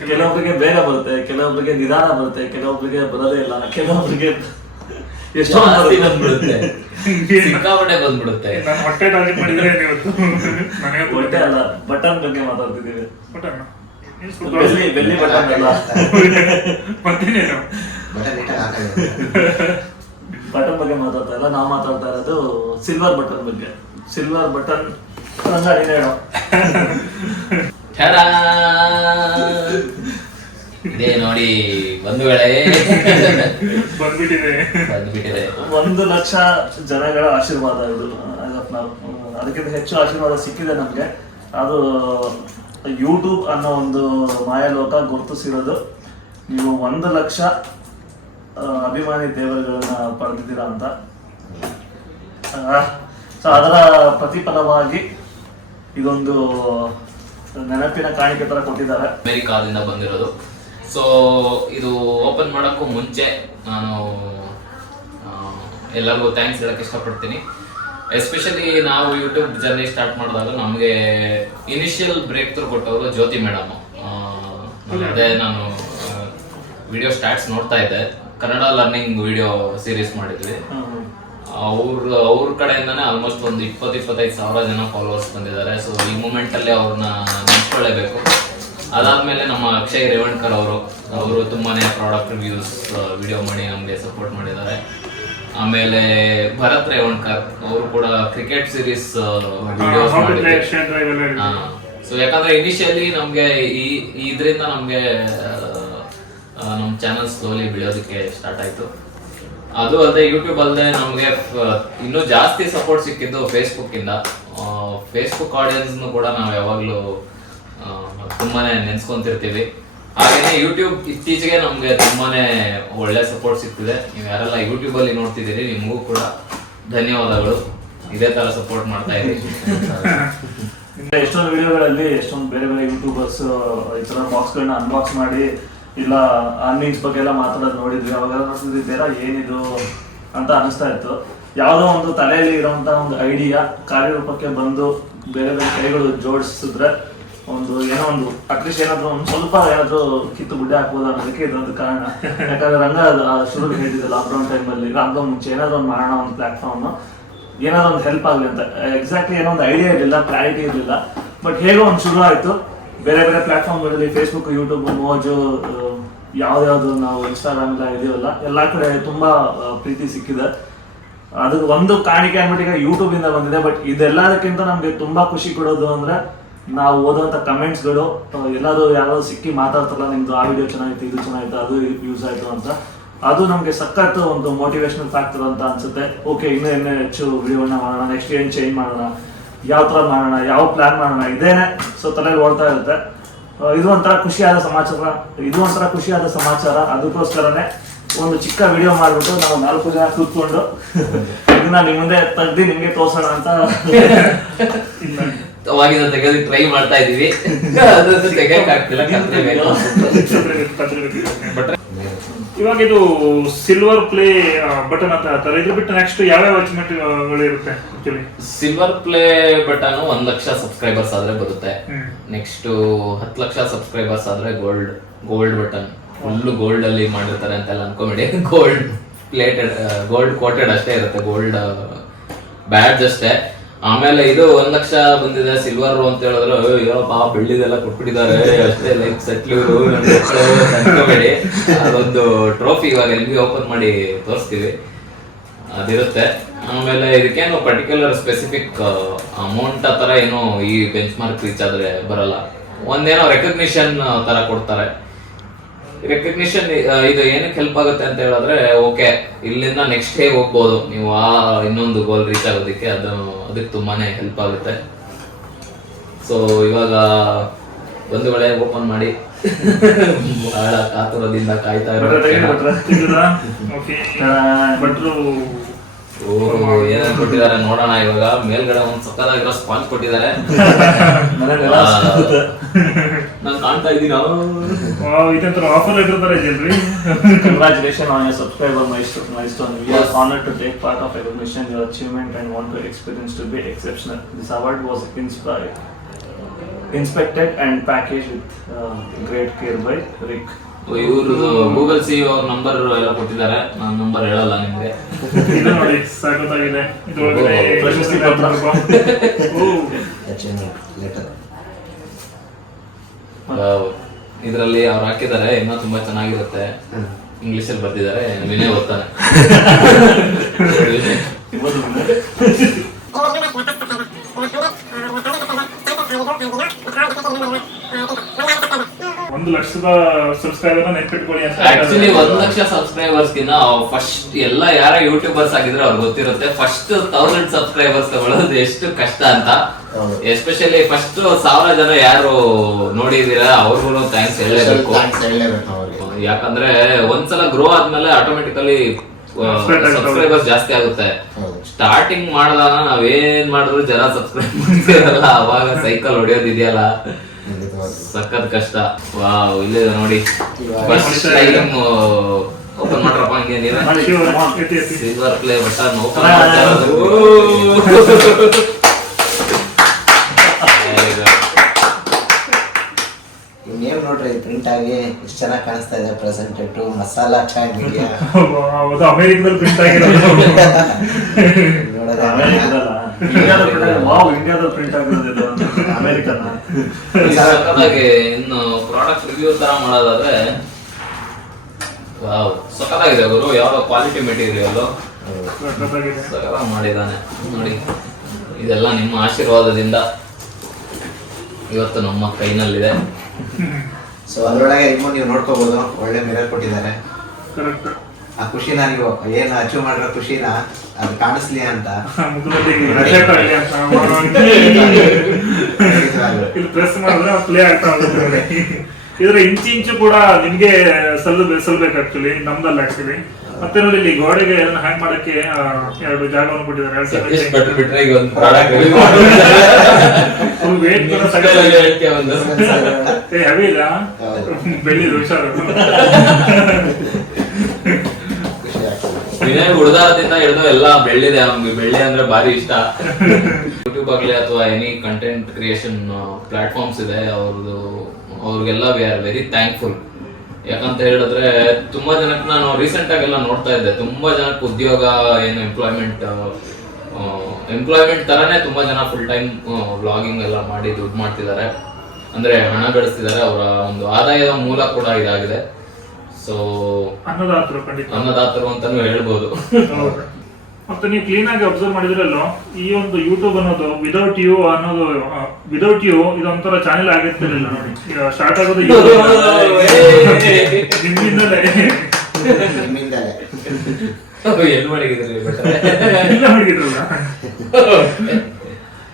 ಕೆಲವೊಬ್ಬರಿಗೆ ಬೇಗ ಬರುತ್ತೆ, ಕೆಲವೊಬ್ಬರಿಗೆ ನಿಧಾನ ಬರುತ್ತೆ, ಕೆಲವೊಬ್ಬರಿಗೆ ಬರೋದೇ ಇಲ್ಲ, ಕೆಲವೊಬ್ಬರಿಗೆ ಎಷ್ಟೋ ಬಂದ್ಬಿಡುತ್ತೆ, ಸಿಕ್ಕಾಪಟ್ಟೆ ಬಂದ್ಬಿಡುತ್ತೆ. ಹೊಟ್ಟೆ ಟಾರ್ಗೆಟ್ ಮಾಡಿದ್ರೆ ಹೊಟ್ಟೆ ಅಲ್ಲ, ಬಟನ್ ಬಗ್ಗೆ ಮಾತಾಡ್ತಿದ್ದೀವಿ. ಬೆಲ್ಲಿ ಬಟನ್ ಅಲ್ಲ, ಬಟನ್ ಬಗ್ಗೆ ಮಾತಾಡ್ತಾ ಇಲ್ಲ. ನಾವು ಮಾತಾಡ್ತಾ ಇರೋದು ಸಿಲ್ವರ್ ಬಟನ್ ಬಗ್ಗೆ. ಸಿಲ್ವರ್ ಬಟನ್ ಹೇಳೋ ಇದೇ ನೋಡಿ ಬಂಧುಗಳೇ, ಬಂದ್ಬಿಟ್ಟಿದೆ 1,00,000 ಜನಗಳ ಆಶೀರ್ವಾದ ಇದು. ಅದಕ್ಕಿಂತ ಹೆಚ್ಚು ಆಶೀರ್ವಾದ ಸಿಕ್ಕಿದೆ ನಮ್ಗೆ. ಅದು ಯೂಟ್ಯೂಬ್ ಅನ್ನೋ ಒಂದು ಮಾಯಾಲೋಕ ಗುರುತಿಸಿರೋದು. ನೀವು 1,00,000 ಅಭಿಮಾನಿ ದೇವರುಗಳನ್ನ ಪಡೆದಿದ್ದೀರಾ ಅಂತ. ಸೊ ಅದರ ಪ್ರತಿಫಲವಾಗಿ ಇದೊಂದು ನೆನಪಿನ ಕಾಣಿಕೆ ತರ ಕೊಟ್ಟಿದ್ದಾರೆ. ಅಮೆರಿಕಾದಿಂದ ಬಂದಿರೋದು. ಸೊ ಇದು ಓಪನ್ ಮಾಡೋಕ್ಕೂ ಮುಂಚೆ ನಾನು ಎಲ್ಲರಿಗೂ ಥ್ಯಾಂಕ್ಸ್ ಹೇಳಕ್ಕೆ ಇಷ್ಟಪಡ್ತೀನಿ. ಎಸ್ಪೆಷಲಿ ನಾವು ಯೂಟ್ಯೂಬ್ ಜರ್ನಿ ಸ್ಟಾರ್ಟ್ ಮಾಡಿದಾಗ ನಮಗೆ ಇನಿಷಿಯಲ್ ಬ್ರೇಕ್ ಥ್ರೂ ಕೊಟ್ಟವರು ಜ್ಯೋತಿ ಮೇಡಮ್. ಅದೇ ನಾನು ವಿಡಿಯೋ ಸ್ಟಾರ್ಟ್ಸ್ ನೋಡ್ತಾ ಇದ್ದೆ, ಕನ್ನಡ ಲರ್ನಿಂಗ್ ವಿಡಿಯೋ ಸೀರೀಸ್ ಮಾಡಿದ್ವಿ. ಅವ್ರ ಕಡೆಯಿಂದಾನೆ ಆಲ್ಮೋಸ್ಟ್ ಒಂದು 20-25 ಸಾವಿರ ಜನ ಫಾಲೋವರ್ಸ್ ಬಂದಿದ್ದಾರೆ. ಸೊ ಈ ಮೂಮೆಂಟ್ ಅಲ್ಲಿ ಅವ್ರನ್ನ ನೆನ್ಸ್ಕೊಳ್ಳೇಬೇಕು. ಅದಾದ್ಮೇಲೆ ನಮ್ಮ ಅಕ್ಷಯ್ ರೇವಣ್ಕರ್ ಅವರು ತುಂಬಾನೇ ಪ್ರಾಡಕ್ಟ್ ರಿವ್ಯೂಸ್ ವಿಡಿಯೋ ಮಾಡಿ ನಮಗೆ ಸಪೋರ್ಟ್ ಮಾಡಿದ್ದಾರೆ. ಆಮೇಲೆ ಭರತ್ ರೇವಣ್ಕರ್ ಅವರು ಕೂಡ ಕ್ರಿಕೆಟ್ ಸೀರೀಸ್ ವಿಡಿಯೋಸ್ ಮಾಡಿದ್ದಾರೆ. ಸೊ ಯಾಕಂದ್ರೆ ಇನಿಷಿಯಲಿ ನಮ್ಗೆ ಇದರಿಂದ ನಮ್ಗೆ ನಮ್ಮ ಚಾನಲ್ ಸ್ಲೋಲಿ ಬೆಳೆಯೋದಕ್ಕೆ ಸ್ಟಾರ್ಟ್ ಆಯ್ತು. ಅದು ಅಲ್ಲದೆ ಯೂಟ್ಯೂಬ್ ಅಲ್ಲದೆ ನಮಗೆ ಇನ್ನೂ ಜಾಸ್ತಿ ಸಪೋರ್ಟ್ ಸಿಕ್ಕಿದ್ದು ಫೇಸ್ಬುಕ್ ಇಂದ. ಫೇಸ್ಬುಕ್ ಆಡಿಯನ್ಸ್ ಕೂಡ ನಾವು ಯಾವಾಗ್ಲೂ ತುಂಬಾನೇ ನೆನ್ಸ್ಕೊಂತಿರ್ತೀವಿ. ಹಾಗೇನೆ ಯೂಟ್ಯೂಬ್ ಇತ್ತೀಚೆಗೆ ನಮ್ಗೆ ತುಂಬಾನೇ ಒಳ್ಳೆ ಸಪೋರ್ಟ್ ಸಿಗ್ತಿದೆ. ನೀವು ಯಾರೆಲ್ಲ ಯೂಟ್ಯೂಬ್ ಅಲ್ಲಿ ನೋಡ್ತಿದ್ದೀರಿ ನಿಮಗೂ ಕೂಡ ಧನ್ಯವಾದಗಳು. ಇದೇ ತರ ಸಪೋರ್ಟ್ ಮಾಡ್ತಾ ಇದ್ದೀವಿ. ಎಷ್ಟೊಂದು ವಿಡಿಯೋಗಳಲ್ಲಿ ಎಷ್ಟೊಂದು ಬೇರೆ ಬೇರೆ ಯೂಟ್ಯೂಬರ್ಸ್ ಈ ತರ ಬಾಕ್ಸ್ಗಳನ್ನ ಅನ್ಬಾಕ್ಸ್ ಮಾಡಿ ಇಲ್ಲ ಅರ್ನಿಂಗ್ಸ್ ಬಗ್ಗೆ ಎಲ್ಲ ಮಾತಾಡೋದು ನೋಡಿದ್ವಿ. ಅವಾಗೆಲ್ಲ ನೋಡ್ತಿದ್ದೀರಾ ಏನಿದು ಅಂತ ಅನಿಸ್ತಾ ಇತ್ತು. ಯಾವುದೋ ಒಂದು ತಲೆಯಲ್ಲಿ ಇರೋಂಥ ಒಂದು ಐಡಿಯಾ ಕಾರ್ಯರೂಪಕ್ಕೆ ಬಂದು ಬೇರೆ ಬೇರೆ ಕೈಗಳು ಜೋಡಿಸಿದ್ರೆ ಏನೋ ಒಂದು ಅಟ್ಲೀಸ್ಟ್ ಏನಾದ್ರು ಒಂದು ಸ್ವಲ್ಪ ಏನಾದ್ರು ಕಿತ್ತು ಗುಡ್ಡೆ ಹಾಕ್ಬೋದು ಅನ್ನೋದಕ್ಕೆ ಇದೊಂದು ಕಾರಣ. ಯಾಕಂದ್ರೆ ರಂಗ ಶುರು ಹೇಳಿದೆ ಲಾಕ್ಡೌನ್ ಟೈಮಲ್ಲಿ, ಲಾಕ್ಡೌನ್ ಮುಂಚೆ ಏನಾದ್ರು ಒಂದು ಮಾಡೋಣ ಒಂದು ಪ್ಲಾಟ್ಫಾರ್ಮ್, ಏನಾದ್ರು ಒಂದು ಹೆಲ್ಪ್ ಆಗಲಿ ಅಂತ. ಎಕ್ಸಾಕ್ಟ್ಲಿ ಏನೋ ಒಂದು ಐಡಿಯಾ ಇರಲಿಲ್ಲ, ಕ್ಲಾರಿಟಿ ಇರಲಿಲ್ಲ. ಬಟ್ ಹೇಗೋ ಒಂದು ಶುರು ಆಯಿತು. ಬೇರೆ ಬೇರೆ ಪ್ಲಾಟ್ಫಾರ್ಮ್ಗಳಲ್ಲಿ ಫೇಸ್ಬುಕ್, ಯೂಟ್ಯೂಬ್, ಮೋಜು, ಯಾವ್ದಾವ್ದು ನಾವು ಇನ್ಸ್ಟಾಗ್ರಾಮ್ ಎಲ್ಲ ಇದೀವಲ್ಲ, ಎಲ್ಲ ಕಡೆ ತುಂಬಾ ಪ್ರೀತಿ ಸಿಕ್ಕಿದೆ. ಅದು ಒಂದು ಕಾಣಿಕೆ ಅಂದ್ಬಿಟ್ಟು ಈಗ ಯೂಟ್ಯೂಬ್ ಇಂದ ಬಂದಿದೆ. ಬಟ್ ಇದೆಲ್ಲದಕ್ಕಿಂತ ನಮ್ಗೆ ತುಂಬಾ ಖುಷಿ ಕೊಡೋದು ಅಂದ್ರೆ ನಾವು ಓದುವಂತ ಕಮೆಂಟ್ಸ್ಗಳು. ಯಾರಾದ್ರೂ ಸಿಕ್ಕಿ ಮಾತಾಡ್ತಾರಲ್ಲ, ನಿಮ್ದು ಆ ವಿಡಿಯೋ ಚೆನ್ನಾಗಿತ್ತು, ಇದು ಚೆನ್ನಾಗಿತ್ತು, ಅದು ಯೂಸ್ ಆಯ್ತು ಅಂತ, ಅದು ನಮ್ಗೆ ಸಖತ್ ಒಂದು ಮೋಟಿವೇಶನಲ್ ಫ್ಯಾಕ್ಟರ್ ಅಂತ ಅನ್ಸುತ್ತೆ. ಓಕೆ, ಇನ್ನೂ ಹೆಚ್ಚು ವಿಡಿಯೋನ ಮಾಡೋಣ, ನೆಕ್ಸ್ಟ್ ಏನ್ ಚೇಂಜ್ ಮಾಡೋಣ, ಯಾವ ತರ ಮಾಡೋಣ, ಯಾವ ಪ್ಲಾನ್ ಮಾಡೋಣ, ಇದೇನೆ ಸೊ ತಲೆಯಲ್ಲಿ ಓಡ್ತಾ ಇರುತ್ತೆ. ಇದು ಒಂಥರ ಖುಷಿಯಾದ ಸಮಾಚಾರ. ಅದಕ್ಕೋಸ್ಕರನೇ ಒಂದು ಚಿಕ್ಕ ವಿಡಿಯೋ ಮಾಡ್ಬಿಟ್ಟು ನಾವು 4 ಜನ ಕೂತ್ಕೊಂಡು ಇದನ್ನ ನಿಮ್ ಮುಂದೆ ತೆಗ್ದು ನಿಮ್ಗೆ ತೋರ್ಸೋಣ ಅಂತ ತೆಗೆದು ಟ್ರೈ ಮಾಡ್ತಾ ಇದೀವಿ. ಇವಾಗ ಇದು ಸಿಲ್ವರ್ ಪ್ಲೇ ಬಟನ್ ಅಂತ ಹೇಳ್ತಾರೆ. ಇದ್ರ ಬಿಟ್ಟು ನೆಕ್ಸ್ಟ್ ಯಾವ್ಯಾವ ಅಚೀವ್ಮೆಂಟ್ ಇರುತ್ತೆ? ಸಿಲ್ವರ್ ಪ್ಲೇ ಬಟನ್ 1,00,000 ಸಬ್ಸ್ಕ್ರೈಬರ್ಸ್ ಆದ್ರೆ ಬರುತ್ತೆ. ನೆಕ್ಸ್ಟ್ 10,00,000 ಸಬ್ಸ್ಕ್ರೈಬರ್ಸ್ ಆದ್ರೆ ಗೋಲ್ಡ್ ಬಟನ್. ಫುಲ್ ಗೋಲ್ಡ್ ಅಲ್ಲಿ ಮಾಡಿರ್ತಾರೆ ಅಂತೆಲ್ಲ ಅನ್ಕೋಬೇಡಿ. ಗೋಲ್ಡ್ ಪ್ಲೇಟೆಡ್, ಗೋಲ್ಡ್ ಕೋಟೆಡ್ ಅಷ್ಟೇ ಇರುತ್ತೆ, ಗೋಲ್ಡ್ ಬ್ಯಾಡ್ಜ್ ಅಷ್ಟೇ. ಆಮೇಲೆ ಇದು 1,00,000 ಬಂದಿದೆ ಸಿಲ್ವರ್ ಅಂತ ಹೇಳಿದ್ರೆ ಬೆಳ್ಳಿದೆಲ್ಲ ಕೊಟ್ಬಿಟ್ಟಿದ್ದಾರೆ ಅಷ್ಟೇ, ಲೈಕ್ ಸೆಟ್ಲೂರು ಅನ್ಕೋಬೇಡಿ. ಅದೊಂದು ಟ್ರೋಫಿ ಇವಾಗ ಎಲ್ಲಿ ಓಪನ್ ಮಾಡಿ ತೋರಿಸ್ತೀವಿ, ಅದಿರುತ್ತೆ. ಆಮೇಲೆ ಇದಕ್ಕೇನು ಪರ್ಟಿಕ್ಯುಲರ್ ಸ್ಪೆಸಿಫಿಕ್ ಅಮೌಂಟ್ ಆ ತರ ಏನೋ ಈ ಬೆಂಚ್ ಮಾರ್ಕ್ ರೀಚ್ ಆದ್ರೆ ಬರಲ್ಲ. ಒಂದೇನೋ ರೆಕಗ್ನಿಷನ್ ತರ ಕೊಡ್ತಾರೆ. ರೆಕಗ್ನಿಷನ್ ಇದು ಏನಕ್ಕೆ ಹೆಲ್ಪ್ ಆಗುತ್ತೆ ಅಂತ ಹೇಳಿದ್ರೆ, ಓಕೆ ಇಲ್ಲಿಂದ ನೆಕ್ಸ್ಟ್ ಹೇಗೆ ಹೋಗ್ಬೋದು ನೀವು ಇನ್ನೊಂದು ಗೋಲ್ ರೀಚ್ ಆಗೋದಕ್ಕೆ, ಅದಕ್ಕೆ ತುಂಬಾನೇ ಹೆಲ್ಪ್ ಆಗುತ್ತೆ. ಸೊ ಇವಾಗ ಬಂಧುಗಳೇ ಓಪನ್ ಮಾಡಿ ಬಹಳ ಕಾತುರದಿಂದ ಕಾಯ್ತಾ ಇರೋ ಏನೇನು ಕೊಟ್ಟಿದ್ದಾರೆ ನೋಡೋಣ. ಇವಾಗ ಮೇಲ್ಗಡೆ ಒಂದು ಸಕ್ಕದಾಗಿರೋ ಸ್ಪಾಂಜ್ ಕೊಟ್ಟಿದ್ದಾರೆ. ನಾನು ಕಾಣ್ತಾ ಇದ್ದೀನಿ. ಆಫರ್ ಲೆಟರ್ ತರ ಇದೆಯಲ್ರಿ. Congratulations on your subscriber milestone. We are honored to take part of recognition your achievement and want to experience to be exceptional. This award was inspired inspected and package with great care by Rick. ಇವ್ರದ್ದು Google CEO ಅವ್ರ number ಎಲ್ಲ ಕೊಟ್ಟಿದ್ದಾರೆ, ನಾನು number ಹೇಳಲ್ಲ ನಿಮ್ಗೆ. ಇದು ನೋಡಿ ಸಾಕಾಗಿದೆ. ಇದೊಳಗಡೆ ಪ್ರಶಸ್ತಿ ಪತ್ರ. ಇದರಲ್ಲಿ ಅವ್ರು ಹಾಕಿದ್ದಾರೆ, ಇನ್ನೂ ತುಂಬಾ ಚೆನ್ನಾಗಿರುತ್ತೆ. ಇಂಗ್ಲಿಷ್ ಅಲ್ಲಿ ಬರ್ತಿದ್ದಾರೆ, ವಿನಯ್ ಓದ್ತಾನೆ. ಒಂದು ಲಕ್ಷದ ಸಬ್ಸ್ಕ್ರೈಬರ್ ನೆನ್ಪಿಟ್ಕೊಳ್ಳಿ ಅಂತ. ಆಕ್ಚುಲಿ 1 ಲಕ್ಷ ಸಬ್ಸ್ಕ್ರೈಬರ್ಸ್ ಗಿನ್ನ ಫಸ್ಟ್ ಎಲ್ಲ ಯಾರ ಯೂಟ್ಯೂಬರ್ಸ್ ಆಗಿದ್ರೆ ಅವ್ರಿಗೆ ಗೊತ್ತಿರುತ್ತೆ, ಫಸ್ಟ್ 1000 ಸಬ್ಸ್ಕ್ರೈಬರ್ಸ್ ತಗೊಳ್ಳೋದು ಎಷ್ಟು ಕಷ್ಟ ಅಂತ. ಎಸ್ಪೆಷಲಿ ಫಸ್ಟ್ 1000 ಜನ ಯಾರು ನೋಡಿದೀರಾ ಅವ್ರಿಗೂ ಥ್ಯಾಂಕ್ಸ್ ಹೇಳಲೇಬೇಕು. ಯಾಕಂದ್ರೆ ಒಂದ್ಸಲ ಗ್ರೋ ಆದ್ಮೇಲೆ ಆಟೋಮೆಟಿಕಲಿ ಸಬ್ಸ್ಕ್ರೈಬರ್ಸ್ ಜಾಸ್ತಿ ಆಗುತ್ತೆ. ಸ್ಟಾರ್ಟಿಂಗ್ ಮಾಡಿದಾಗ ನಾವೇನ್ ಮಾಡಿದ್ರು ಜನ ಸಬ್ಸ್ಕ್ರೈಬ್ ಮಾಡ್ತಿರಲ್ಲ, ಅವಾಗ ಸೈಕಲ್ ಹೊಡೆಯೋದಿದೆಯಲ್ಲ ಸಖತ್ ಕಷ್ಟ. ವಾವ್, ಇಲ್ಲೇ ನೋಡಿ ಫಸ್ಟ್ ಟೈಮ್ ಓಪನ್ ಮಾಡ್ರಪ್ಪ ಹಂಗೆ ನೀವೇ. ಸಿಲ್ವರ್ ಪ್ಲೇ ಬಟನ್ ಓಪನ್ ಮಾಡ್ತಾ ಇರೋದು. ನೇಮ್ ನೋಡ್ರಿ, ಪ್ರಿಂಟ್ ಆಗಿ ಎಷ್ಟು ಚೆನ್ನಾಗಿ ಕಾಣಿಸ್ತಾ ಇದೆ. ಪ್ರೆಸೆಂಟೆಡ್ ಮಸಾಲಾ ಚಾಯ್ ಮೀಡಿಯಾ. ಅದು ಅಮೆರಿಕದಲ್ಲಿ ಪ್ರಿಂಟ್ ಆಗಿರೋದು. ಇಂಡಿಯಾದಲ್ಲಿ ಪ್ರಿಂಟ್ ಆಗಿರೋದು ಅಮೆರಿಕನ್. ಸಖತ್ತಾಗಿ ಇನ್ನು ಪ್ರಾಡಕ್ಟ್ ರಿವ್ಯೂ ತರ ಮಾಡೋದಾದ್ರೆ ವಾವ್ ಸಖತ್ತಾಗಿದೆ ಗುರು. ಯಾವ್ದೋ ಕ್ವಾಲಿಟಿ ಮೆಟೀರಿಯಲ್ ಸಖತ್ತಾಗಿ ಮಾಡಿದಾನೆ ನೋಡಿ. ಇದೆಲ್ಲ ನಿಮ್ಮ ಆಶೀರ್ವಾದದಿಂದ ಇವತ್ತು ನಮ್ಮ ಕೈನಲ್ಲಿದೆ. ಸೊ ಅದ್ರೊಳಗೆ ನಿಮ್ಮ ನೀವು ನೋಡ್ಕೋಬಹುದು, ಒಳ್ಳೆ ಮಿರರ್ ಕೊಟ್ಟಿದ್ದಾರೆ. ಆ ಖುಷಿನ ನೀವು ಏನು ಅಚೀವ್ ಮಾಡಿರೋ ಖುಷಿನ ಅದು ಕಾಣಿಸ್ಲಿ ಅಂತ ಪ್ರೆಸ್ ಮಾಡಿದ್ರೆ ಪ್ಲೇ ಆಗ್ತಾ ಹೋಗುತ್ತೆ. ಇದ್ರ ಇಂಚು ಕೂಡ ನಿಮ್ಗೆ ಸಲ್ಬೇಕು ಆಕ್ಚುಲಿ, ನಮ್ದಲ್ಲ ಆಕ್ಚುಲಿ. ಮತ್ತೆ ನೋಡಿ ಇಲ್ಲಿ ಗೋಡೆಗೆ ಹ್ಯಾಂಗ್ ಮಾಡಕ್ಕೆ 2 ಜಾಗವನ್ನು ಕೊಟ್ಟಿದ್ದಾರೆ. ಹೆವಿ ಇಲ್ಲ, ಬೆಳ್ಳಿ ಹುಷಾರು. ವಿನಯ್ ಹುಡುಗಾರದಿಂದ ಹಿಡಿದು ಎಲ್ಲ ಬೆಳ್ಳಿದೆ. ಬೆಳ್ಳಿ ಅಂದ್ರೆ ಭಾರಿ ಇಷ್ಟ. ಯೂಟ್ಯೂಬ್ ಆಗ್ಲಿ ಅಥವಾ ಎನಿ ಕಂಟೆಂಟ್ ಕ್ರಿಯೇಷನ್ ಪ್ಲಾಟ್ಫಾರ್ಮ್ಸ್ ಇದೆ ಅವ್ರಿಗೆಲ್ಲ ವಿ ಆರ್ ವೆರಿ ಥ್ಯಾಂಕ್ಫುಲ್. ಯಾಕಂತ ಹೇಳಿದ್ರೆ ತುಂಬಾ ಜನಕ್ಕೆ ನಾನು ರೀಸೆಂಟ್ ಆಗೆಲ್ಲ ನೋಡ್ತಾ ಇದ್ದೆ, ತುಂಬಾ ಜನಕ್ಕೆ ಉದ್ಯೋಗ ಏನು ಎಂಪ್ಲಾಯ್ಮೆಂಟ್ ತರಾನೇ ತುಂಬಾ ಜನ ಫುಲ್ ಟೈಮ್ ವ್ಲಾಗಿಂಗ್ ಎಲ್ಲ ಮಾಡಿ ದುಡ್ಡು ಮಾಡ್ತಿದ್ದಾರೆ, ಅಂದ್ರೆ ಹಣ ಗಳಿಸ್ತಿದ್ದಾರೆ. ಅವರ ಒಂದು ಆದಾಯದ ಮೂಲ ಕೂಡ ಇದಾಗಿದೆ. ಸೊ ಅನ್ನದಾತರು ಅಂತಾನು ಹೇಳ್ಬೋದು. ಮತ್ತೆ ನೀವು ಕ್ಲೀನ್ ಆಗಿ ಅಬ್ಸರ್ವ್ ಮಾಡಿದ್ರಲ್ಲೋ, ಈ ಒಂದು ಯೂಟ್ಯೂಬ್ ಅನ್ನೋದು ವಿದೌಟ್ ಯು ಇದೊಂಥರ ಚಾನೆಲ್ ಆಗಿರ್ತಿರ್ಲಿಲ್ಲ ನೋಡಿ. ಸ್ಟಾರ್ಟ್ ಆಗೋದು ನಿಮ್ಮಿಂದಲೇ. ಎಲ್ಲಿ ಮಾಡಿದ್ರಲ್ಲ.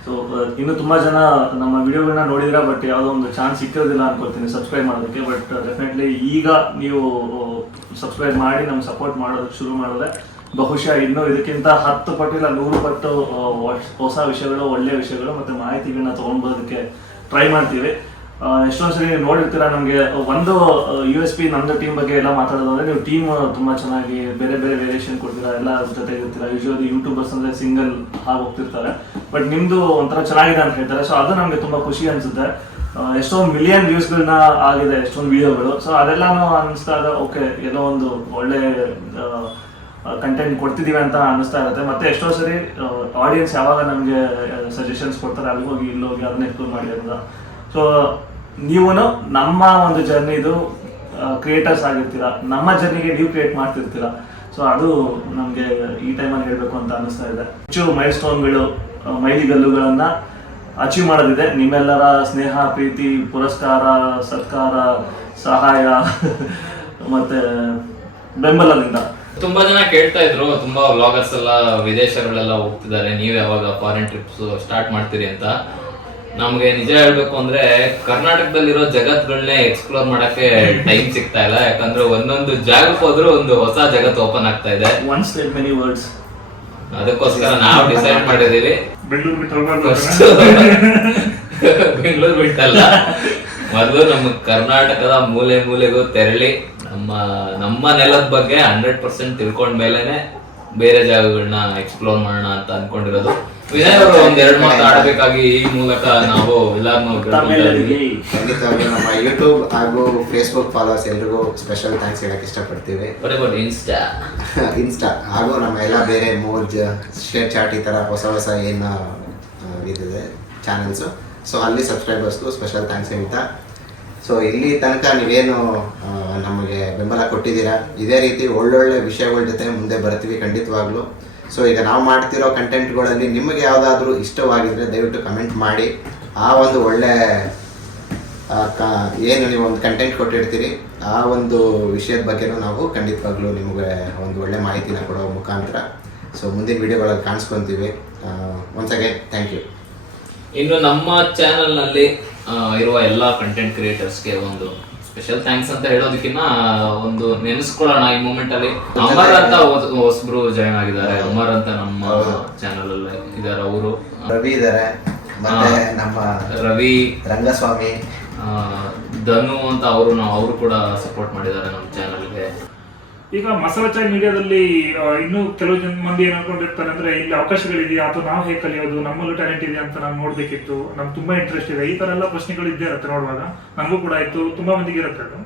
ಸೊ ಇನ್ನು ತುಂಬಾ ಜನ ನಮ್ಮ ವಿಡಿಯೋಗಳನ್ನ ನೋಡಿದ್ರ, ಬಟ್ ಯಾವುದೋ ಒಂದು ಚಾನ್ಸ್ ಸಿಕ್ಕೋದಿಲ್ಲ ಅನ್ಕೊಳ್ತೀನಿ ಸಬ್ಸ್ಕ್ರೈಬ್ ಮಾಡೋದಕ್ಕೆ. ಬಟ್ ಡೆಫಿನೆಟ್ಲಿ ಈಗ ನೀವು ಸಬ್ಸ್ಕ್ರೈಬ್ ಮಾಡಿ ನಮ್ಗೆ ಸಪೋರ್ಟ್ ಮಾಡೋದಕ್ಕೆ ಶುರು ಮಾಡಿದ್ರೆ ಬಹುಶಃ ಇನ್ನೂ ಇದಕ್ಕಿಂತ 10 ಪಟ್ಟು ಇಲ್ಲ 100 ಪಟ್ಟು ಹೊಸ ವಿಷಯಗಳು, ಒಳ್ಳೆಯ ವಿಷಯಗಳು ಮತ್ತೆ ಮಾಹಿತಿಗಳನ್ನ ತಗೊಂಡ್ಬರೋದಕ್ಕೆ ಟ್ರೈ ಮಾಡ್ತೀವಿ. ಎಷ್ಟೊಂದು ಸರಿ ನೋಡಿರ್ತೀರಾ, ನಮಗೆ ಒಂದು USP ನಮ್ದು ಟೀಮ್ ಬಗ್ಗೆ ಎಲ್ಲ ಮಾತಾಡೋದಾದ್ರೆ, ನೀವು ಟೀಮ್ ತುಂಬಾ ಚೆನ್ನಾಗಿ ಬೇರೆ ಬೇರೆ ವೇರಿಯೇಷನ್ ಕೊಡ್ತೀರಾ, ಎಲ್ಲ ಜೊತೆ ಇರ್ತೀರಾ. ಯೂಶುವಲಿ ಯೂಟ್ಯೂಬರ್ಸ್ ಅಂದ್ರೆ ಸಿಂಗಲ್ ಹೋಗ್ತಿರ್ತಾರೆ, ಬಟ್ ನಿಮ್ದು ಒಂಥರ ಚೆನ್ನಾಗಿದೆ ಅಂತ ಹೇಳ್ತಾರೆ. ಸೊ ಅದು ನಮ್ಗೆ ತುಂಬಾ ಖುಷಿ ಅನ್ಸುತ್ತೆ. ಎಷ್ಟೊಂದು ಮಿಲಿಯನ್ ವ್ಯೂಸ್ಗಳನ್ನ ಆಗಿದೆ ಎಷ್ಟೊಂದು ವಿಡಿಯೋಗಳು. ಸೊ ಅದೆಲ್ಲಾನು ಅನಿಸ್ದಾಗ ಓಕೆ, ಏನೋ ಒಂದು ಒಳ್ಳೆ ಕಂಟೆಂಟ್ ಕೊಡ್ತಿದೀವಿ ಅಂತ ಅನಿಸ್ತಾ ಇರುತ್ತೆ. ಮತ್ತೆ ಎಷ್ಟೋ ಸರಿ ಆಡಿಯನ್ಸ್ ಯಾವಾಗ ನಮಗೆ ಸಜೆಷನ್ಸ್ ಕೊಡ್ತಾರೆ, ಅಲ್ಲಿ ಹೋಗಿ ಇಲ್ಲಿ ಹೋಗಿ ಅದನ್ನ ಎಕ್ಸ್ಪ್ಲೋರ್ ಮಾಡಿ ಅಂತ. ಸೊ ನೀವು ನಮ್ಮ ಒಂದು ಜರ್ನಿದು ಕ್ರಿಯೇಟರ್ಸ್ ಆಗಿರ್ತೀರಾ, ನಮ್ಮ ಜರ್ನಿಗೆ ನೀವು ಕ್ರಿಯೇಟ್ ಮಾಡ್ತಿರ್ತೀರಾ. ಸೊ ಅದು ನಮಗೆ ಈ ಟೈಮಲ್ಲಿ ಹೇಳಬೇಕು ಅಂತ ಅನಿಸ್ತಾ ಇದೆ. ಹೆಚ್ಚು ಮೈಲ್ ಸ್ಟೋನ್ಗಳು, ಮೈಲಿಗಲ್ಲುಗಳನ್ನ ಅಚೀವ್ ಮಾಡೋದಿದೆ ನಿಮ್ಮೆಲ್ಲರ ಸ್ನೇಹ, ಪ್ರೀತಿ, ಪುರಸ್ಕಾರ, ಸತ್ಕಾರ, ಸಹಾಯ ಮತ್ತೆ ಬೆಂಬಲದಿಂದ. ತುಂಬಾ ಜನ ಕೇಳ್ತಾ ಇದ್ರು, ತುಂಬಾ ವ್ಲಾಗರ್ಸ್ ಎಲ್ಲ ವಿದೇಶಗಳೆಲ್ಲ ಹೋಗ್ತಿದ್ದಾರೆ, ನೀವ್ ಯಾವಾಗ ಫಾರಿನ್ ಟ್ರಿಪ್ಸ್ ಸ್ಟಾರ್ಟ್ ಮಾಡ್ತೀರಿ ಅಂತ. ನಮ್ಗೆ ನಿಜ ಹೇಳ್ಬೇಕು ಅಂದ್ರೆ ಕರ್ನಾಟಕದಲ್ಲಿರೋ ಜಗತ್ಗಳನ್ನೇ ಎಕ್ಸ್ಪ್ಲೋರ್ ಮಾಡಕ್ಕೆ ಟೈಮ್ ಸಿಗ್ತಾ ಇಲ್ಲ. ಯಾಕಂದ್ರೆ ಒಂದೊಂದು ಜಾಗಕ್ಕೆ ಹೋದ್ರೂ ಒಂದು ಹೊಸ ಜಗತ್ ಓಪನ್ ಆಗ್ತಾ ಇದೆ. One state many words. ಅದಕ್ಕೋಸ್ಕರ ನಾವು ಡಿಸೈಡ್ ಮಾಡಿದೀವಿ, ಬೆಂಗಳೂರು ಬಿಟ್ಟಲ್ಲ, ಮೊದಲು ನಮ್ಮ ಕರ್ನಾಟಕದ ಮೂಲೆ ಮೂಲೆಗೂ ತೆರಳಿ ನಮ್ಮ ನೆಲದ ಬಗ್ಗೆ 100% ತಿಳ್ಕೊಂಡ ಮೇಲೆನೆ ಬೇರೆ ಜಾಗಗಳನ್ನ ಎಕ್ಸ್ಪ್ಲೋರ್ ಮಾಡೋಣ ಅಂತ ಅನ್ಕೊಂಡಿರೋದು. ವಿನಯ್ ಅವರು ಒಂದೆರಡು ಮಾತು ಆಡಬೇಕಾಗಿ ಈ ಮೂಲಕ ನಾವು ಎಲ್ಲಾರನ್ನೂ ಖಂಡಿತವಾಗ್ಲೂ ನಮ್ಮ ಯೂಟ್ಯೂಬ್ ಹಾಗೂ ಫೇಸ್ಬುಕ್ ಫಾಲೋವರ್ಸ್ ಎಲ್ರಿಗೂ ಸ್ಪೆಷಲ್ ಥ್ಯಾಂಕ್ಸ್ ಹೇಳಕ್ ಇಷ್ಟಪಡ್ತೀವಿ. ಇನ್ಸ್ಟಾ ಹಾಗೂ ನಮ್ಮ ಎಲ್ಲ ಬೇರೆ ಮೋಜ್ ಶೇರ್ ಚಾಟ್ ಈ ತರ ಹೊಸ ಏನು ಇದಿದೆ ಚಾನೆಲ್ಸು, ಸೊ ಅಲ್ಲಿ ಸಬ್ಸ್ಕ್ರೈಬರ್ಸ್ಗೂ ಸ್ಪೆಷಲ್ ಥ್ಯಾಂಕ್ಸ್ ಹೇಳ್ತಾ, ಸೊ ಇಲ್ಲಿ ತನಕ ನೀವೇನು ನಮಗೆ ಬೆಂಬಲ ಕೊಟ್ಟಿದ್ದೀರಾ, ಇದೇ ರೀತಿ ಒಳ್ಳೊಳ್ಳೆ ವಿಷಯಗಳ ಜೊತೆ ಮುಂದೆ ಬರ್ತೀವಿ ಖಂಡಿತವಾಗ್ಲೂ. ಸೊ ಈಗ ನಾವು ಮಾಡ್ತಿರೋ ಕಂಟೆಂಟ್ಗಳಲ್ಲಿ ನಿಮಗೆ ಯಾವುದಾದ್ರೂ ಇಷ್ಟವಾಗಿದ್ರೆ ದಯವಿಟ್ಟು ಕಮೆಂಟ್ ಮಾಡಿ. ಆ ಒಂದು ಒಳ್ಳೆ ಏನು ನೀವು ಒಂದು ಕಂಟೆಂಟ್ ಕೊಟ್ಟಿರ್ತೀರಿ ಆ ಒಂದು ವಿಷಯದ ಬಗ್ಗೆನೂ ನಾವು ಖಂಡಿತವಾಗ್ಲೂ ನಿಮಗೆ ಒಂದು ಒಳ್ಳೆ ಮಾಹಿತಿನ ಕೊಡೋ ಮುಖಾಂತರ ಸೊ ಮುಂದಿನ ವಿಡಿಯೋಗಳಲ್ಲಿ ಕಾಣಿಸ್ಕೊತೀವಿ. Once again thank you. ಇನ್ನು ನಮ್ಮ ಚಾನೆಲ್ನಲ್ಲಿ ಇರುವ ಎಲ್ಲ ಕಂಟೆಂಟ್ ಕ್ರಿಯೇಟರ್ಸ್ಗೆ ಒಂದು ಸ್ಪೆಷಲ್ ಥ್ಯಾಂಕ್ಸ್ ಅಂತ ಹೇಳೋದಕ್ಕಿಂತ ಒಂದು ನೆನೆಸ್ಕೊಳ್ಳೋಣ ಈ ಮೂಮೆಂಟ್ ಅಲ್ಲಿ. ಅಮರ್ ಅಂತ ಹೊಸಬ್ರು ಜಾಯ್ನ್ ಆಗಿದ್ದಾರೆ. ಅಮರ್ ಅಂತ ನಮ್ಮ ಚಾನೆಲ್ ಅಲ್ಲಿ ಇದಾರೆ. ಅವರು ರವಿ ಇದಾರೆ, ಮತ್ತೆ ನಮ್ಮ ರವಿ, ರಂಗಸ್ವಾಮಿ, ಧನು ಅಂತ ಅವರು ಕೂಡ ಸಪೋರ್ಟ್ ಮಾಡಿದ್ದಾರೆ ನಮ್ಮ ಚಾನೆಲ್ಗೆ. ಈಗ ಮಸಾಲಾ ಚಾಯ್ ಮೀಡಿಯಾದಲ್ಲಿ ಇನ್ನೂ ಕೆಲವು ಮಂದಿ ಏನ್ ಅನ್ಕೊಂಡಿರ್ತಾರೆ ಅಂದ್ರೆ ಇಲ್ಲಿ ಅವಕಾಶಗಳಿದೆಯಾ ಅಥವಾ ನಾವು ಹೇಗೆ ಕಲಿಯೋದು, ನಮ್ಮಲ್ಲೂ ಟ್ಯಾಲೆಂಟ್ ಇದೆ ಅಂತ ನಾವು ನೋಡ್ಬೇಕಿತ್ತು, ನಮ್ಗೆ ತುಂಬಾ ಇಂಟ್ರೆಸ್ಟ್ ಇದೆ, ಈ ತರ ಎಲ್ಲ ಪ್ರಶ್ನೆಗಳು ಇದ್ದೇ ಇರುತ್ತೆ. ನೋಡುವಾಗ ನಮಗೂ ಕೂಡ ಇತ್ತು, ತುಂಬಾ ಮಂದಿಗೆ ಇರುತ್ತೆ ಅದು.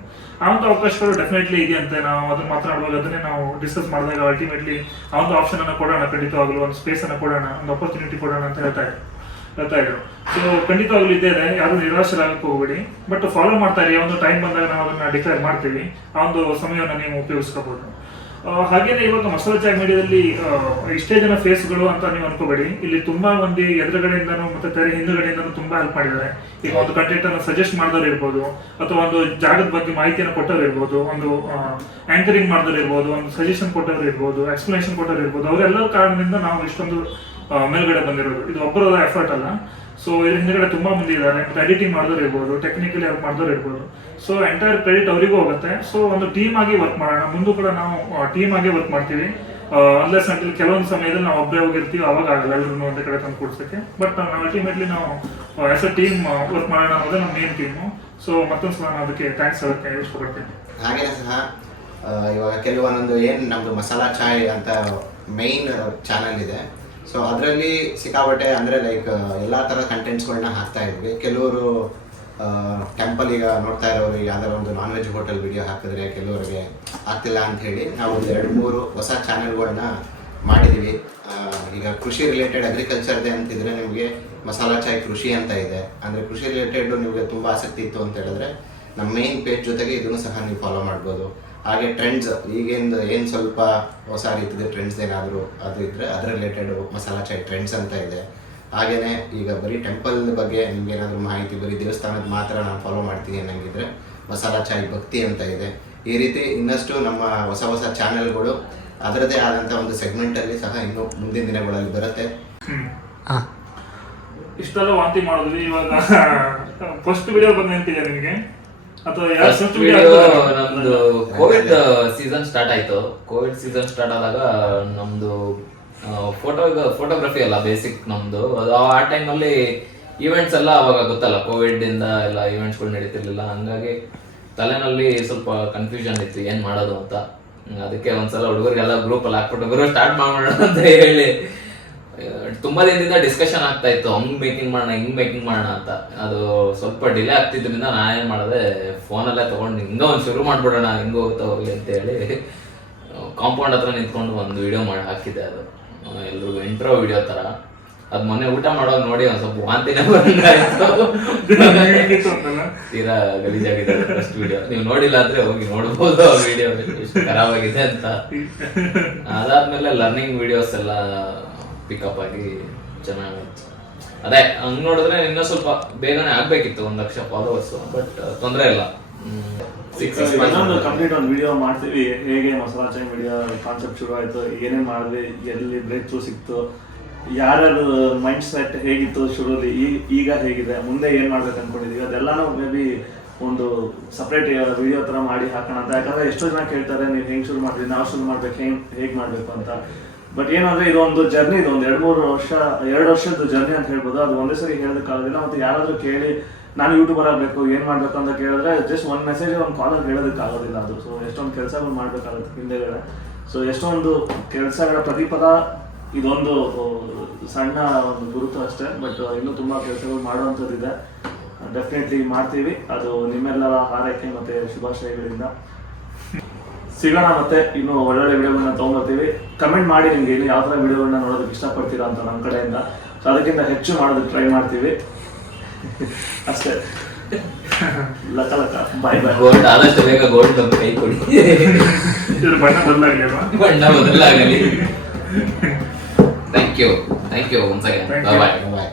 ಆ ಒಂದು ಅವಕಾಶಗಳು ಡೆಫಿನೆಟ್ಲಿ ಇದೆ ಅಂತ ನಾವು ಅದನ್ನ ಮಾತನಾಡುವಾಗ ಅದನ್ನೇ ನಾವು ಡಿಸ್ಕಸ್ ಮಾಡಿದಾಗ ಅಲ್ಟಿಮೇಟ್ಲಿ ಆ ಒಂದು ಆಪ್ಷನ್ ಅನ್ನ ಕೊಡೋಣ, ಖಂಡಿತವಾಗ್ಲೂ ಒಂದು ಸ್ಪೇಸ್ ಅನ್ನ ಕೊಡೋಣ, ಒಂದು ಅಪರ್ಚುನಿಟಿ ಕೊಡೋಣ ಅಂತ ಹೇಳ್ತಾ ಇದ್ರು. ಸೊ ಖಂಡಿತವಾಗ್ಲೂ ಇದ್ದೇ ಇದೆ, ಯಾರು ನಿರಾಶರಾಗಕ್ಕೆ ಹೋಗ್ಬೇಡಿ. ಬಟ್ ಫಾಲೋ ಮಾಡ್ತಾ ಇರಿ, ಒಂದು ಟೈಮ್ ಬಂದಾಗ ನಾವು ಅದನ್ನ ಡಿಕ್ಲೇರ್ ಮಾಡ್ತೀವಿ, ಆ ಒಂದು ಸಮಯವನ್ನು ನೀವು ಉಪಯೋಗಿಸ್ಕೋಬಹುದು. ಹಾಗೇನೆ ಇವಾಗ ಮಸಾಲಾ ಚಾಯ್ ಮೀಡಿಯಾದಲ್ಲಿ ಇಷ್ಟೇ ಜನ ಫೇಸ್ಗಳು ಅಂತ ನೀವು ಅನ್ಕೋಬೇಡಿ. ಇಲ್ಲಿ ತುಂಬಾ ಮಂದಿ ಎದುರುಗಡೆಯಿಂದನೂ ಮತ್ತೆ ತೆರೆ ಹಿಂದುಗಡೆಯಿಂದನೂ ತುಂಬಾ ಹೆಲ್ಪ್ ಮಾಡಿದ್ದಾರೆ. ಈಗ ಒಂದು ಕಂಟೆಂಟ್ ಅನ್ನು ಸಜೆಸ್ಟ್ ಮಾಡಿದವ್ರು ಇರ್ಬೋದು, ಅಥವಾ ಒಂದು ಜಾಗದ ಬಗ್ಗೆ ಮಾಹಿತಿಯನ್ನು ಕೊಟ್ಟವ್ರು ಇರ್ಬೋದು, ಒಂದು ಆಂಕರಿಂಗ್ ಮಾಡಿದವ್ರು ಇರ್ಬೋದು, ಒಂದು ಸಜೆಷನ್ ಕೊಟ್ಟವ್ರು ಇರ್ಬೋದು, ಎಕ್ಸ್ಪ್ಲನೇಷನ್ ಕೊಟ್ಟವ್ರು ಇರ್ಬೋದು. ಅವರೆಲ್ಲರ ಕಾರಣದಿಂದ ನಾವು ಇಷ್ಟೊಂದು ಮೇಲ್ಗಡೆ ಬಂದಿರೋದು. ಇದು ಒಬ್ಬರದ ಎಫರ್ಟ್ ಅಲ್ಲ. ಸೊ ಇದ್ರ ಹಿಂದ್ಗಡೆ ತುಂಬಾ ಮಂದಿ ಇದ್ದಾರೆ. ಎಡಿಟಿಂಗ್ ಮಾಡಿದವ್ರು ಇರ್ಬೋದು, ಟೆಕ್ನಿಕಲಿ ಹೆಲ್ಪ್ ಮಾಡಿದವ್ರು ಇರ್ಬೋದು. ಸೊ ಎಂಟೈರ್ ಕ್ರೆಡಿಟ್ ಅವರಿಗೂ ಹೋಗುತ್ತೆ. ಸೊ ಒಂದು ಟೀಮ್ ಆಗಿ ವರ್ಕ್ ಮಾಡೋಣ, ಮುಂದೂ ಕೂಡ ನಾವು ಟೀಮ್ ಆಗಿ ವರ್ಕ್ ಮಾಡ್ತೀವಿ. ಅನ್ಲೆಸ್ ಅಂಟಿಲ್ ಕೆಲವೊಂದು ಸಮಯದಲ್ಲಿ ನಾವು ಒಬ್ಬರೇ ಹೋಗಿರ್ತೀವಿ, ಅವಾಗ ಆಗಲ್ಲ ಎಲ್ಲರೂ ಒಂದೇ ಕಡೆ ತಂದು ಕೂಡ್ಸಕ್ಕೆ. ಬಟ್ ನಾವು ಅಲ್ಟಿಮೇಟ್ಲಿ ನಾವು ಆಸ್ ಅ ಟೀಮ್ ವರ್ಕ್ ಮಾಡೋಣ ಅನ್ನೋದೇ ನಮ್ಮ ಮೇನ್ ಟೀಮು. ಸೊ ಮತ್ತೊಂದು ನಾನು ಅದಕ್ಕೆ ಥ್ಯಾಂಕ್ಸ್ ಹೇಳಕ್ಕೆ ಇಷ್ಟಪಡ್ತೀನಿ. ಹಾಗೇನೆ ಸಹ ಇವಾಗ ಕೆಲವೊಂದೊಂದು ಏನು ನಮ್ಮದು ಮಸಾಲಾ ಚಾಯ್ ಅಂತ ಮೈನ್ ಚಾನಲ್ ಇದೆ. ಸೊ ಅದರಲ್ಲಿ ಸಿಕ್ಕಾಪಟ್ಟೆ ಅಂದರೆ ಲೈಕ್ ಎಲ್ಲ ಥರದ ಕಂಟೆಂಟ್ಸ್ಗಳನ್ನ ಹಾಕ್ತಾ ಇದ್ವಿ. ಕೆಲವರು ಟೆಂಪಲ್ ಈಗ ನೋಡ್ತಾ ಇರೋರು ಯಾವ್ದಾರ ಒಂದು ನಾನ್ ವೆಜ್ ಹೋಟೆಲ್ ವಿಡಿಯೋ ಹಾಕಿದ್ರೆ ಕೆಲವರಿಗೆ ಆಗ್ತಿಲ್ಲ ಅಂತ ಹೇಳಿ ನಾವು ಒಂದು 2-3 ಹೊಸ ಚಾನೆಲ್ಗಳನ್ನ ಮಾಡಿದ್ದೀವಿ. ಈಗ ಕೃಷಿ ರಿಲೇಟೆಡ್ ಅಗ್ರಿಕಲ್ಚರ್ದೆ ಅಂತಿದ್ರೆ ನಿಮಗೆ ಮಸಾಲಾ ಚಾಯ್ ಕೃಷಿ ಅಂತ ಇದೆ. ಅಂದರೆ ಕೃಷಿ ರಿಲೇಟೆಡ್ ನಿಮಗೆ ತುಂಬ ಆಸಕ್ತಿ ಇತ್ತು ಅಂತ ಹೇಳಿದ್ರೆ ನಮ್ಮ ಮೇನ್ ಪೇಜ್ ಜೊತೆಗೆ ಇದನ್ನು ಸಹ ನೀವು ಫಾಲೋ ಮಾಡ್ಬೋದು. ಹಾಗೆ ಟ್ರೆಂಡ್ಸ್ ಈಗಿಂದ ಏನು ಸ್ವಲ್ಪ ಹೊಸ ರೀತಿಯ ಟ್ರೆಂಡ್ಸ್ ಏನಾದರೂ ಅದು ಇದ್ದರೆ ಅದರ ರಿಲೇಟೆಡ್ ಮಸಾಲಾ ಚಾಯ್ ಟ್ರೆಂಡ್ಸ್ ಅಂತ ಇದೆ. ಹಾಗೆಯೇ ಈಗ ಬರೀ ಟೆಂಪಲ್ ಬಗ್ಗೆ ನಿಮ್ಗೆ ಏನಾದರೂ ಮಾಹಿತಿ, ಬರೀ ದೇವಸ್ಥಾನದ ಮಾತ್ರ ನಾನು ಫಾಲೋ ಮಾಡ್ತೀನಿ ಅನ್ನಂಗಿದ್ರೆ ಮಸಾಲಾ ಚಾಯ್ ಭಕ್ತಿ ಅಂತ ಇದೆ. ಈ ರೀತಿ ಇನ್ನಷ್ಟು ನಮ್ಮ ಹೊಸ ಚಾನೆಲ್ಗಳು ಅದರದೇ ಆದಂಥ ಒಂದು ಸೆಗ್ಮೆಂಟಲ್ಲಿ ಸಹ ಇನ್ನು ಮುಂದಿನ ದಿನಗಳಲ್ಲಿ ಬರುತ್ತೆ. ಇಷ್ಟೆಲ್ಲ ವಾಂತಿ ಮಾಡಿದ್ವಿ. ಇವಾಗ ಫಸ್ಟ್ ವಿಡಿಯೋ ಬಂದು ನೆನಪಿದೆ ನಿಮಗೆ ಅಥವಾ ನಮ್ದು ಕೋವಿಡ್ ಸೀಸನ್ ಸ್ಟಾರ್ಟ್ ಆಯ್ತು. ಕೋವಿಡ್ ಸೀಸನ್ ಸ್ಟಾರ್ಟ್ ಆದಾಗ ನಮ್ದು ಫೋಟೋಗ್ರಫಿ ಎಲ್ಲ ಬೇಸಿಕ್ ನಮ್ದು. ಆ ಟೈಮಲ್ಲಿ ಈವೆಂಟ್ಸ್ ಎಲ್ಲ ಅವಾಗ ಗೊತ್ತಲ್ಲ, ಕೋವಿಡ್ ಇಂದ ಎಲ್ಲ ಈವೆಂಟ್ಸ್ಗಳು ನಡೀತಿರ್ಲಿಲ್ಲ. ಹಂಗಾಗಿ ತಲೆನಲ್ಲಿ ಸ್ವಲ್ಪ ಕನ್ಫ್ಯೂಷನ್ ಇತ್ತು ಏನ್ ಮಾಡೋದು ಅಂತ. ಅದಕ್ಕೆ ಒಂದ್ಸಲ ಹುಡುಗರಿಗೆಲ್ಲ ಗ್ರೂಪಲ್ಲಿ ಹಾಕ್ಬಿಟ್ಟು ಸ್ಟಾರ್ಟ್ ಮಾಡೋಣ ಅಂತ ಹೇಳಿ ತುಂಬಾ ದಿನದಿಂದ ಡಿಸ್ಕಷನ್ ಆಗ್ತಾ ಇತ್ತು, ಹಂಗ್ ಮೇಕಿಂಗ್ ಮಾಡೋಣ ಹಿಂಗ್ ಮೇಕಿಂಗ್ ಮಾಡೋಣ ಅಂತ. ಅದು ಸ್ವಲ್ಪ ಡಿಲೇ ಆಗ್ತಿದ್ರಿಂದ ನಾನೇನ್ ಮಾಡಿದೆ, ಫೋನಲ್ಲೇ ತಗೊಂಡು ಹಿಂಗ ಒಂದು ಶುರು ಮಾಡ್ಬಿಡೋಣ, ಹಿಂಗ ಹೋಗ್ತಾ ಹೋಗ್ಲಿ ಅಂತ ಹೇಳಿ ಕಾಂಪೌಂಡ್ ಹತ್ರ ನಿಂತ್ಕೊಂಡು ಒಂದು ವಿಡಿಯೋ ಮಾಡಿ ಹಾಕಿದ್ದೆ. ಅದು ಎಲ್ರಿಗೂ ಇಂಟ್ರೋ ವಿಡಿಯೋ ತರ. ಅದ್ ಮೊನ್ನೆ ಊಟ ಮಾಡೋವಾಗ ನೋಡಿ ಒಂದ್ ಸ್ವಲ್ಪ ವಾಂತಿನೇ ಬರಂಗಾಯ್ತು. ತೀರಾ ಗಲೀಜಾಗಿದೆ ಫಸ್ಟ್ ವಿಡಿಯೋ. ನೀವು ನೋಡಿಲ್ಲ ಅಂದ್ರೆ ಹೋಗಿ ನೋಡ್ಬೋದು ಆ ವಿಡಿಯೋ ಎಷ್ಟು ಖರಾಬ್ ಆಗಿದೆ ಅಂತ. ಅದಾದ್ಮೇಲೆ ಲರ್ನಿಂಗ್ ವಿಡಿಯೋಸ್ ಎಲ್ಲ ಪಿಕಪ್ ಆಗಿ ಚೆನ್ನಾಗಿತ್ತು. ಅದೇ ಹಂಗ್ ನೋಡಿದ್ರೆ ಇನ್ನೂ ಸ್ವಲ್ಪ ಬೇಗನೆ ಆಗ್ಬೇಕಿತ್ತು 1 ಲಕ್ಷ ಫಾಲೋವರ್ಸ್. ಬಟ್ ತೊಂದರೆ ಇಲ್ಲ, ಕಂಪ್ಲೀಟ್ ಒಂದು ವಿಡಿಯೋ ಮಾಡ್ತೀವಿ. ಹೇಗೆ ಮಸಾಲಾ ಚಾಯ್ ವಿಡಿಯೋ ಕಾನ್ಸೆಪ್ಟ್ ಶುರು ಆಯ್ತು, ಏನೇನ್ ಮಾಡಿದ್ವಿ, ಎಲ್ಲಿ ಬ್ರೇಕ್ ಥ್ರೂ ಸಿಕ್ತು, ಯಾರ್ಯಾರು ಮೈಂಡ್ ಸೆಟ್ ಹೇಗಿತ್ತು ಶುರುಲಿ, ಈಗ ಹೇಗಿದೆ, ಮುಂದೆ ಏನ್ ಮಾಡ್ಬೇಕು ಅನ್ಕೊಂಡಿದೀವಿ, ಅದೆಲ್ಲಾನು ಮೇ ಬಿ ಒಂದು ಸಪ್ರೇಟ್ ವಿಡಿಯೋ ತರ ಮಾಡಿ ಹಾಕೋಣ ಅಂತ. ಯಾಕಂದ್ರೆ ಎಷ್ಟೋ ಜನ ಕೇಳ್ತಾರೆ ನೀವು ಹೆಂಗ್ ಶುರು ಮಾಡಿದ್ರಿ, ನಾವು ಶುರು ಮಾಡ್ಬೇಕು, ಹೇಗ್ ಮಾಡ್ಬೇಕು ಅಂತ. ಬಟ್ ಏನಂದ್ರೆ ಇದೊಂದು ಜರ್ನಿ, ಇದೊಂದು 2 ವರ್ಷದ ಜರ್ನಿ ಅಂತ ಹೇಳ್ಬೋದು. ಅದು ಒಂದೇ ಸರಿ ಹೇಳೋದಕ್ಕಾಗೋದಿಲ್ಲ. ಮತ್ತೆ ಯಾರಾದ್ರೂ ಕೇಳಿ ನಾನು ಯೂಟ್ಯೂಬರ್ ಆಗಬೇಕು, ಏನ್ ಮಾಡ್ಬೇಕು ಅಂತ ಕೇಳಿದ್ರೆ ಜಸ್ಟ್ ಒಂದು ಮೆಸೇಜ್ ಒಂದು ಕಾಲಲ್ಲಿ ಹೇಳೋದಕ್ಕಾಗೋದಿಲ್ಲ ಅದು. ಸೊ ಎಷ್ಟೊಂದು ಕೆಲಸಗಳು ಮಾಡ್ಬೇಕಾಗುತ್ತೆ ಹಿಂದೆಗಡೆ. ಸೊ ಎಷ್ಟೊಂದು ಕೆಲಸಗಳ ಪ್ರತಿಪದ ಇದೊಂದು ಸಣ್ಣ ಒಂದು ಗುರುತು ಅಷ್ಟೇ, ಬಟ್ ಇನ್ನೂ ತುಂಬ ಕೆಲಸಗಳು ಮಾಡುವಂಥದ್ದಿದೆ. ಡೆಫಿನೆಟ್ಲಿ ಮಾಡ್ತೀವಿ. ಅದು ನಿಮ್ಮೆಲ್ಲರ ಹಾರೈಕೆ ಮತ್ತು ಶುಭಾಶಯಗಳಿಂದ ಸಿಗೋಣ. ಮತ್ತೆ ಇನ್ನು ಒಳ್ಳೊಳ್ಳೆ ವಿಡಿಯೋಗಳನ್ನ ತೊಗೊಂಬರ್ತೀವಿ. ಕಮೆಂಟ್ ಮಾಡಿ ನಿಮ್ಗೆ ಇನ್ನು ಯಾವ ಥರ ವಿಡಿಯೋಗಳನ್ನ ನೋಡೋದಕ್ಕೆ ಇಷ್ಟಪಡ್ತೀರಾ ಅಂತ ನಮ್ಮ ಕಡೆಯಿಂದ. ಸೊ ಅದಕ್ಕಿಂತ ಹೆಚ್ಚು ಮಾಡೋದಕ್ಕೆ ಟ್ರೈ ಮಾಡ್ತೀವಿ ಅಷ್ಟೇ. ಲಕ ಲಕ ಬಾಯ್ ಬಾಯ್. ಗೋಲ್ಡ್ ಆದಷ್ಟು ಬೇಗ ಗೋಲ್ಡ್ ಒಂದು ಕೈ ಕೊಡಿ. ಇದ್ರ ಬಣ್ಣ ಬದಲಾಗಲಿ ಅಲ್ವಾ? ಬಣ್ಣ ಬದಲಾಗಲಿ. Thank you once again. Bye bye. Bye.